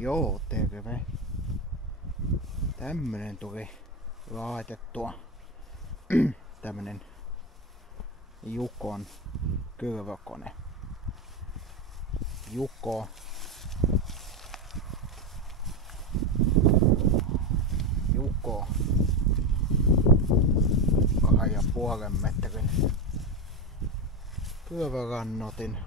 Joo, terve. Tämmönen tuli laitettua. Tämmönen Jukon kylvökone. Juko. Juko. 2,5 metrin kylvörannotin.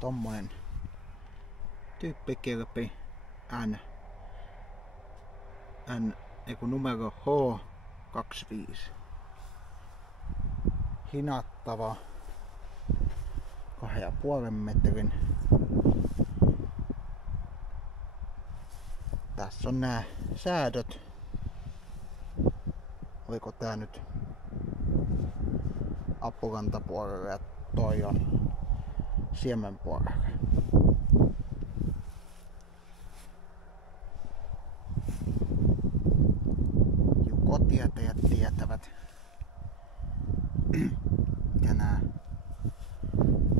Tommonen tyyppikilpi numero H25. Hinattava 2,5 metrin. Tässä on nää säädöt. Oliko tää nyt appukantapuolelle ja toi on siemenpuolelle. Jukotietäjät tietävät, mitä nää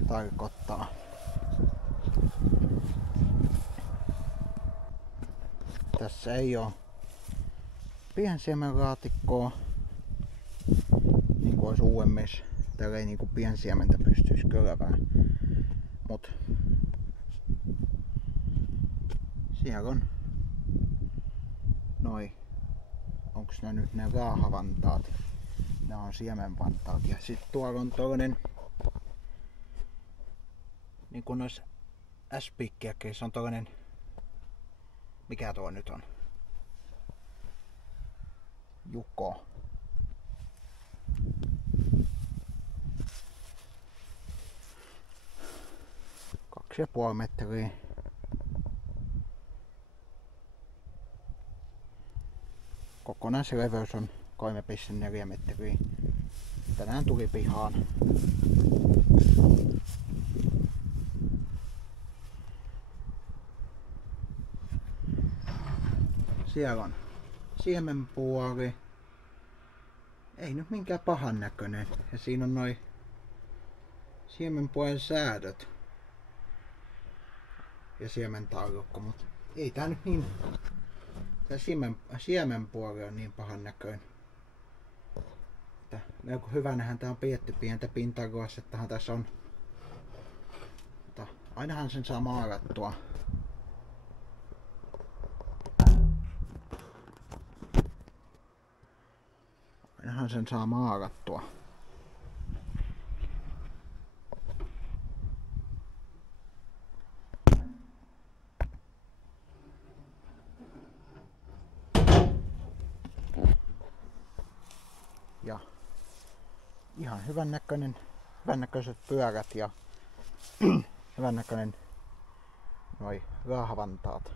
tarkoittaa. Tässä ei oo piensiemenlaatikkoa, niin kuin olisi uudemmissa. Täällä ei niinku piensiementä pystyisi kylvään. Mut siellä on noi, onks ne nyt ne raahavantaat? Ne on siemenvantaat. Ja sit tuolla on tollanen, niin kuin noissa S-pikkiäkeissä on tollanen, mikä tuo nyt on? Juko. Ja 2,5 metriä. Kokonaisleveys on 3,4 metriä. Tänään tuli pihaan. Siellä on siemenpuoli. Ei nyt minkään pahan näköinen. Ja siinä on noi siemenpuolen säädöt. Ja siementaulukko, mutta ei tää nyt niin. Tää siemenpuoli on niin pahan näköinen. Melko hyvänähän tää on pidetty pientä pintaruosettahan tässä on. Mutta ainahan sen saa maalattua. Ainahan sen saa maalattua. Ja ihan hyvännäköiset pyörät ja hyvännäköinen noi raahavantaat.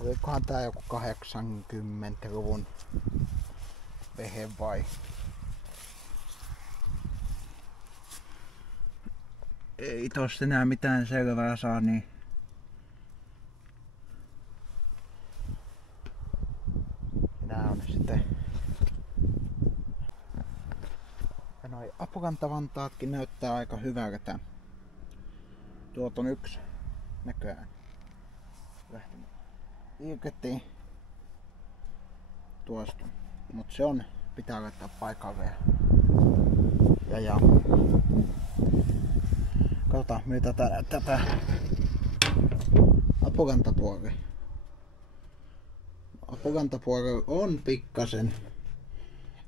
Olikohan tää joku 80-luvun vehe vai? Ei tosta enää mitään selvää saa, niin nää on sitten. Ja noi apukantavantaatkin näyttää aika hyvältä. Tuolta on yksi näköään lähtenyt irkettiin tuosta, mut se on, pitää laittaa paikalle. Ja katsotaan mitä tätä apukantapuolella. Apukantapuolella on pikkasen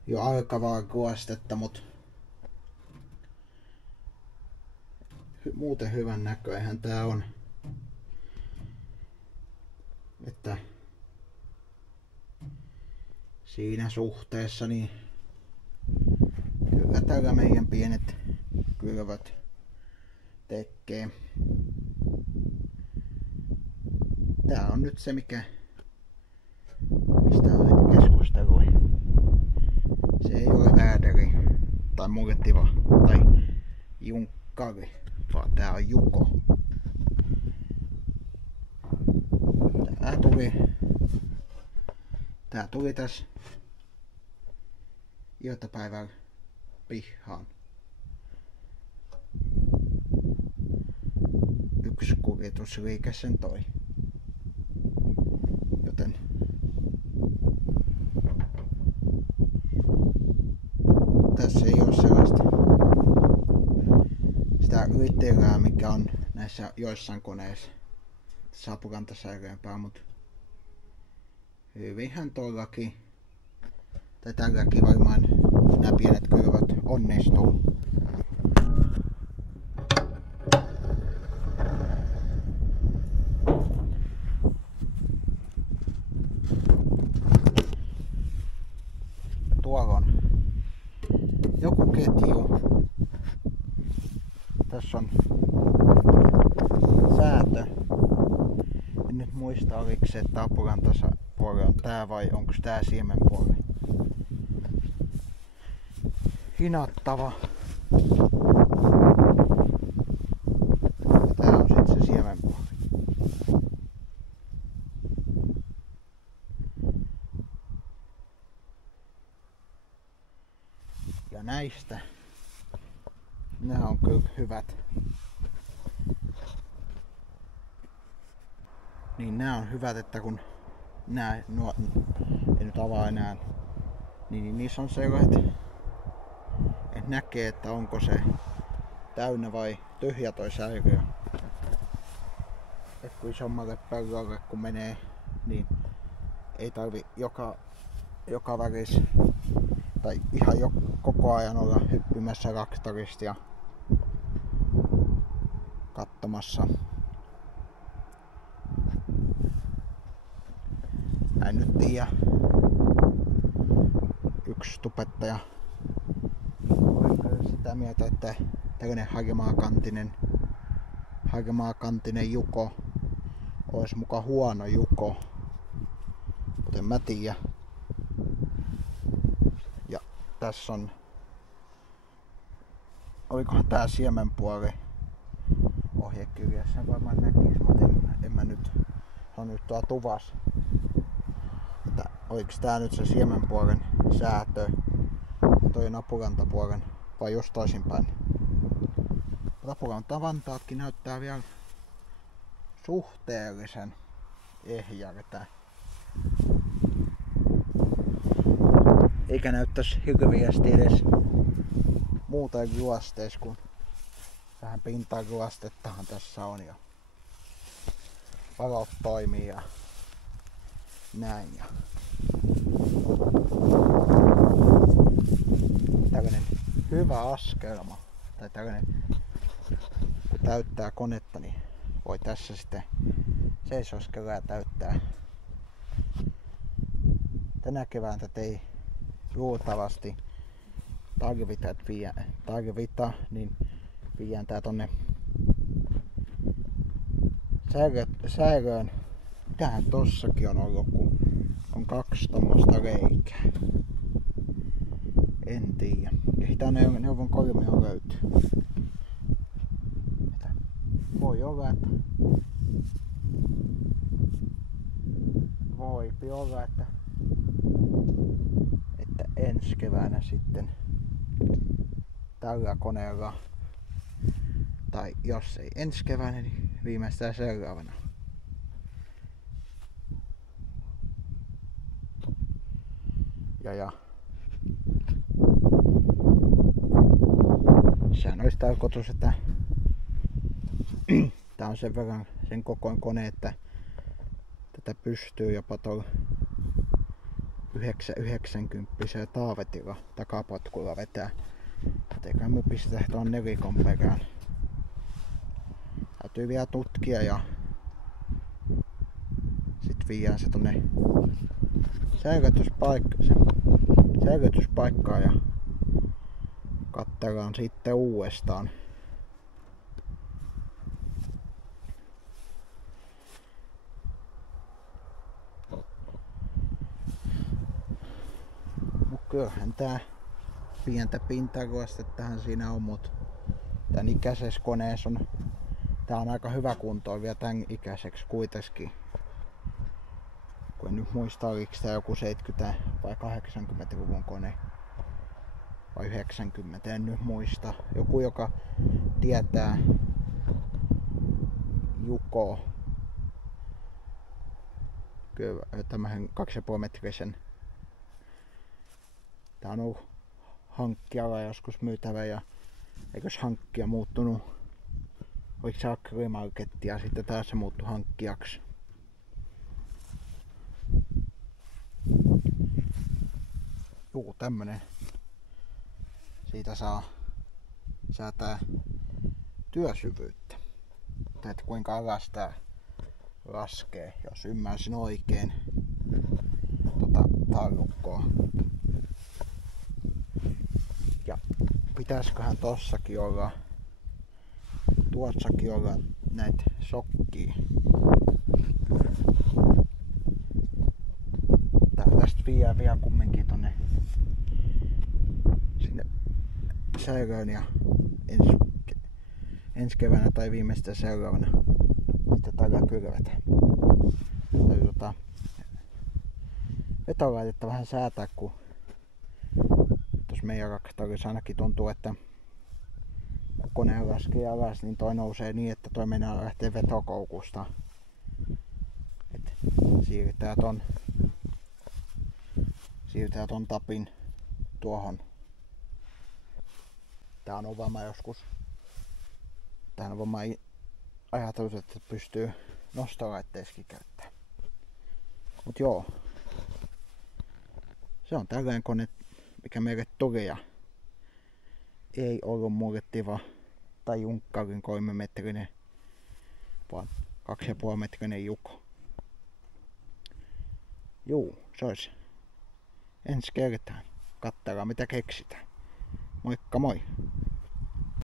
jo alkavaa kuostetta, mut muuten hyvän näköinhän tää on. Että siinä suhteessa niin kyllä täällä meidän pienet kylvöt tekee. Tää on nyt se mistä on keskustelua. Se ei ole vääderi tai muljetiva tai junkkari, vaan tää on Juko. Tää tuli tässä iltapäivällä pihaan. Yksi kuljetusliike sen toi. Joten tässä ei ole sellaista sitä ylitilaa, mikä on näissä joissain koneissa sapukantasäilöönpää, mutta hyvinhän tuollakin tai tälläkin varmaan nämä pienet kylvöt onnistuu. Tuolla on joku ketju. Tässä on säätö. En nyt muista, oliko se tapukantapuoli on tää vai onko tää siemenpuoli. Hinattava. Tää on sitten se siemenpuoli. Ja näistä nämä on kyllä hyvät. Niin nämä on hyvät, että kun nää en nyt avaa enää, niin niissä on sellaiset, että näkee, että onko se täynnä vai tyhjä toi säiliö. Et kun isommalle pellolle kun menee, niin ei tarvi joka välissä tai ihan koko ajan olla hyppimässä traktorista ja katsomassa. Mä en nyt tiedä. Yksi tubettaja oli sitä mieltä, että tällainen harmaakantinen juko olisi muka huono juko. Mutta en mä tiedä. Ja tässä on, olikohan tää siemenpuoli ohjekirjassa, sen varmaan näkis, mutta en mä nyt, on nyt tuolla tuvassa. Että oliks tää nyt se siemenpuolen säätö ja toi napukantapuolen vai just toisinpäin. Napukantavantaatkin näyttää vielä suhteellisen ehjältä. Eikä näyttäisi hirviästi edes muuta juosteis, kun vähän pintajuostettahan tässä on ja valot toimii ja näin. Ja tällainen hyvä askelma tai tällainen, kun täyttää konetta, niin voi tässä sitten seisoskella ja täyttää. Tänä keväänä ei luultavasti tarvita, niin viedään tää tonne säilöön. Mitähän tossakin on ollut, kun on 2 tommoista reikää. En tiedä. Ei tää neuvon kolmio löytyy. Voi olla, että ensi keväänä sitten tällä koneella, tai jos ei ensi keväänä, niin viimeistään seuraavana. Ja sehän olisi tarkoitus, että tää on sen verran sen kokoinen kone, että tätä pystyy jopa tuolla 990 taavetilla takapotkulla vetää. Eiköhän mun pistetä tuon nelikon perään. Täytyy vielä tutkia ja sit viedään se tonne säilytyspaikkaan ja katsellaan sitten uudestaan. Kyllähän tää pientä pintaruostettahan siinä on, mut tän ikäisessä koneessa on, tää on aika hyvä kuntoa vielä tän ikäiseksi kuitenkin. Kun en nyt muista, oliko tää joku 70- vai 80-luvun kone. vai 90, en nyt muista. Joku, joka tietää, Juko, kyllä tämähän 2,5 metrisen. Tää on ollut hankkijalla joskus myytävä ja eikös hankkija muuttunut, oliko se Agrimarketti ja sitten taas se muuttui hankkijaksi. Juu, tämmönen. Siitä saa säätää työsyvyyttä. Et kuinka alas tää laskee, jos ymmärsin oikein taulukkoa. Ja pitäisiköhän tossakin olla, tuossakin olla näitä sokkia. Tästä vie kumminkin tonne sinne säilöön ja ensi keväänä tai viimeistään seuraavana sitten tällä kylvetään. Vetolaitetta vähän säätää, kun tuossa meidän traktorissa ainakin tuntuu, että kun kone laskee alas, niin toi nousee niin, että toi mennään lähtee vetokoukusta. Et siirtää ton tapin tuohon. Tää on varmaan joskus. Tähän on varmaan ajatellut, että pystyy nostolaitteissakin käyttämään. Mut joo. Se on tällainen kone, mikä meille tuli ja ei ollut mulle tiva tai junkkarin 3 metrinen, vaan 2,5 metrinen Juko. Juu, se olisi ensi kertaan. Katsellaan mitä keksitään. Moikka moi!